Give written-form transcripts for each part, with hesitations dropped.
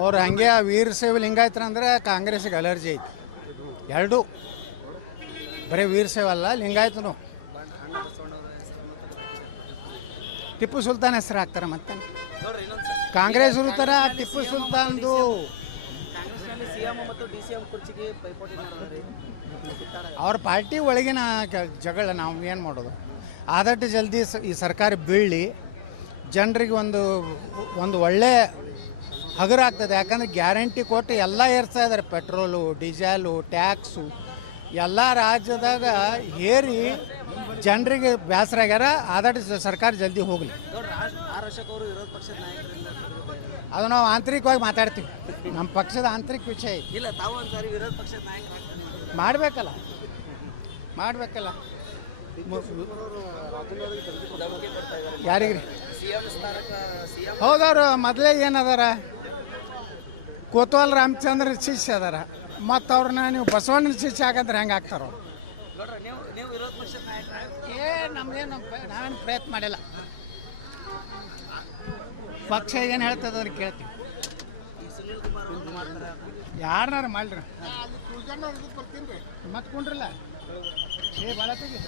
ಅವ್ರು ಹಂಗೆ ವೀರಶೈವ ಲಿಂಗಾಯತರ ಅಂದ್ರೆ ಕಾಂಗ್ರೆಸ್ಗೆ ಅಲರ್ಜಿ ಐತಿ. ಎರಡೂ ಬರೀ ವೀರಶೈವ ಅಲ್ಲ, ಲಿಂಗಾಯತನು. ಟಿಪ್ಪು ಸುಲ್ತಾನ್ ಹೆಸರು ಹಾಕ್ತಾರೆ. ಮತ್ತೆ ಕಾಂಗ್ರೆಸ್ ಇರುತ್ತಾರ. ಟಿಪ್ಪು ಸುಲ್ತಾನ್ದು ಅವ್ರ ಪಾರ್ಟಿ ಒಳಗಿನ ಜಗಳ. ನಾವು ಏನು ಮಾಡೋದು? ಆದಷ್ಟು ಜಲ್ದಿ ಈ ಸರ್ಕಾರ ಬೀಳಿ ಜನರಿಗೆ ಒಂದು ಒಳ್ಳೆ ಹಗುರ ಆಗ್ತದೆ. ಯಾಕಂದರೆ ಗ್ಯಾರಂಟಿ ಕೊಟ್ಟು ಎಲ್ಲ ಏರ್ಸ್ತಾ ಇದ್ದಾರೆ. ಪೆಟ್ರೋಲು, ಡೀಸೆಲು, ಟ್ಯಾಕ್ಸು ಎಲ್ಲ ರಾಜ್ಯದಾಗ ಹೇರಿ ಜನರಿಗೆ ಬೇಸರ ಆಗ್ಯಾರ. ಆದಷ್ಟು ಸರ್ಕಾರ ಜಲ್ದಿ ಹೋಗಲಿ. ಅದು ನಾವು ಆಂತರಿಕವಾಗಿ ಮಾತಾಡ್ತೀವಿ. ನಮ್ಮ ಪಕ್ಷದ ಆಂತರಿಕ ವಿಷಯ ಇಲ್ಲ. ತಾವು ಒಂದ್ಸಾರಿ ವಿರೋಧ ಪಕ್ಷದ ನಾಯಕರಾಗ್ತಾರೆ. ಮಾಡಬೇಕಲ್ಲ. ಯಾರಿಗ್ರಿ? ಹೌದವ್ರು ಮೊದಲೇ ಏನದಾರ, ಕೋತ್ವಾಲ್ ರಾಮಚಂದ್ರ ಶಿಷ್ಯ ಅದಾರ. ಮತ್ತು ಅವ್ರನ್ನ ನೀವು ಬಸವಣ್ಣನ ಶಿಷ್ಯ ಹಾಕಂದ್ರೆ ಹೆಂಗೆ ಆಗ್ತಾರ ಅವ್ರು? ನಮ್ಗೇನು ನಾವೇನು ಪ್ರಯತ್ನ ಮಾಡಿಲ್ಲ. ಪಕ್ಷ ಏನು ಹೇಳ್ತದೆ ಅದನ್ನು ಕೇಳ್ತೀವಿ. ಯಾರನ್ನಾರು ಮಾಡ್ರಿ. ಮತ್ತೆ ಕೊಂಡ್ರಲ್ಲ ಭಾಳ ತೆಗಿ.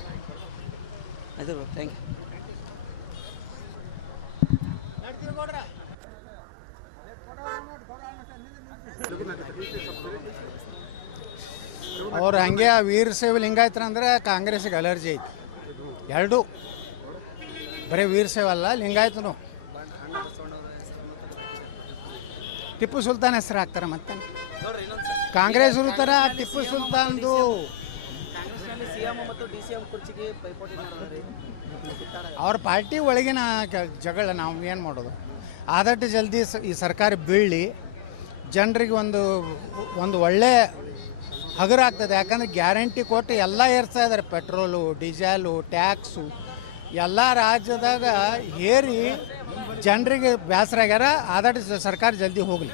ಆಯ್ತು, ಥ್ಯಾಂಕ್ ಯು. ಅವ್ರು ಹಂಗೆ ವೀರಶೈವ ಲಿಂಗಾಯತರ ಅಂದ್ರೆ ಕಾಂಗ್ರೆಸ್ಗೆ ಅಲರ್ಜಿ ಐತಿ. ಎರಡೂ ಬರೀ ವೀರಶೈವ ಅಲ್ಲ, ಲಿಂಗಾಯತನು. ಟಿಪ್ಪು ಸುಲ್ತಾನ್ ಹೆಸರು ಹಾಕ್ತಾರೆ. ಮತ್ತೆ ಕಾಂಗ್ರೆಸ್ ಇರುತ್ತಾರ. ಟಿಪ್ಪು ಸುಲ್ತಾನ್ದು ಅವ್ರ ಪಾರ್ಟಿ ಒಳಗಿನ ಜಗಳ. ನಾವು ಏನು ಮಾಡೋದು? ಆದಷ್ಟು ಜಲ್ದಿ ಈ ಸರ್ಕಾರ ಬೀಳಿ ಜನರಿಗೆ ಒಂದು ಒಳ್ಳೆ ಹಗುರ ಆಗ್ತದೆ. ಯಾಕಂದರೆ ಗ್ಯಾರಂಟಿ ಕೊಟ್ಟು ಎಲ್ಲ ಏರ್ಸ್ತಾ ಇದ್ದಾರೆ. ಪೆಟ್ರೋಲು, ಡೀಸೆಲು, ಟ್ಯಾಕ್ಸು ಎಲ್ಲ ರಾಜ್ಯದಾಗ ಹೇರಿ ಜನರಿಗೆ ಬೇಸರ ಆಗ್ಯಾರ. ಆದಷ್ಟು ಸರ್ಕಾರ ಜಲ್ದಿ ಹೋಗಲಿ.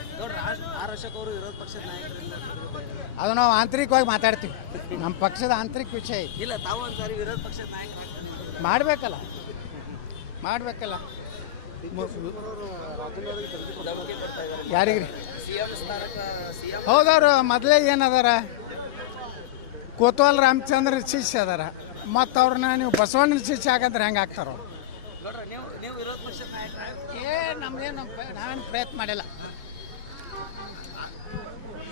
ಅದು ನಾವು ಆಂತರಿಕವಾಗಿ ಮಾತಾಡ್ತೀವಿ. ನಮ್ಮ ಪಕ್ಷದ ಆಂತರಿಕ ವಿಷಯ ಇಲ್ಲ. ತಾವು ಒಂದ್ಸಾರಿ ವಿರೋಧ ಪಕ್ಷದ ನಾಯಕರಾಗ್ತಾರೆ. ಮಾಡಬೇಕಲ್ಲ. ಯಾರಿಗ್ರಿ? ಹೌದವ್ರು ಮೊದಲೇ ಏನದಾರ, ಕೋತ್ವಾಲ್ ರಾಮಚಂದ್ರ ಶಿಷ್ಯ ಅದಾರ. ಮತ್ತು ಅವ್ರನ್ನ ನೀವು ಬಸವಣ್ಣನ ಶಿಷ್ಯ ಹಾಕಂದ್ರೆ ಹೆಂಗೆ ಆಗ್ತಾರ ಅವ್ರು? ನಮ್ಗೇನು ನಾವೇನು ಪ್ರಯತ್ನ ಮಾಡಿಲ್ಲ.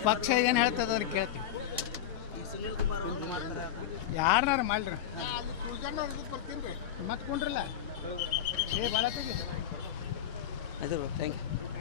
ಪಕ್ಷ ಏನು ಹೇಳ್ತದೆ ಅದನ್ನು ಕೇಳ್ತೀವಿ. ಯಾರನ್ನಾರು ಮಾಡ್ರಿ. ಮತ್ತೆ ಕೊಂಡ್ರಲ್ಲ ಭಾಳ ತೆಗಿ. ಆಯ್ತು, ಥ್ಯಾಂಕ್ ಯು.